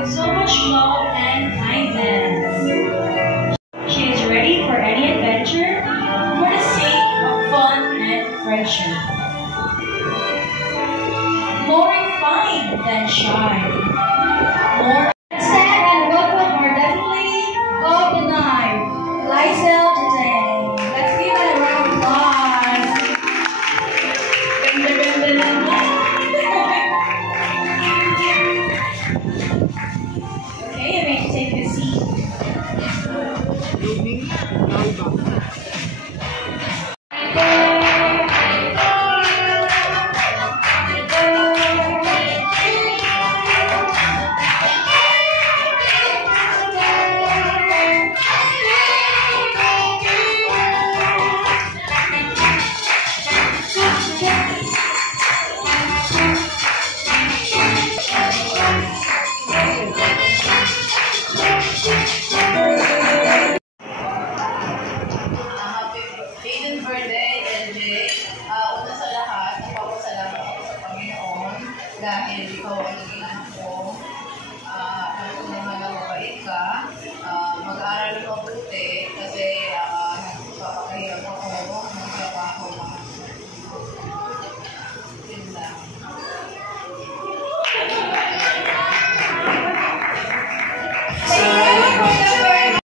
with so much love and kindness. She is ready for any adventure for the sake of fun and friendship. More refined than shy. More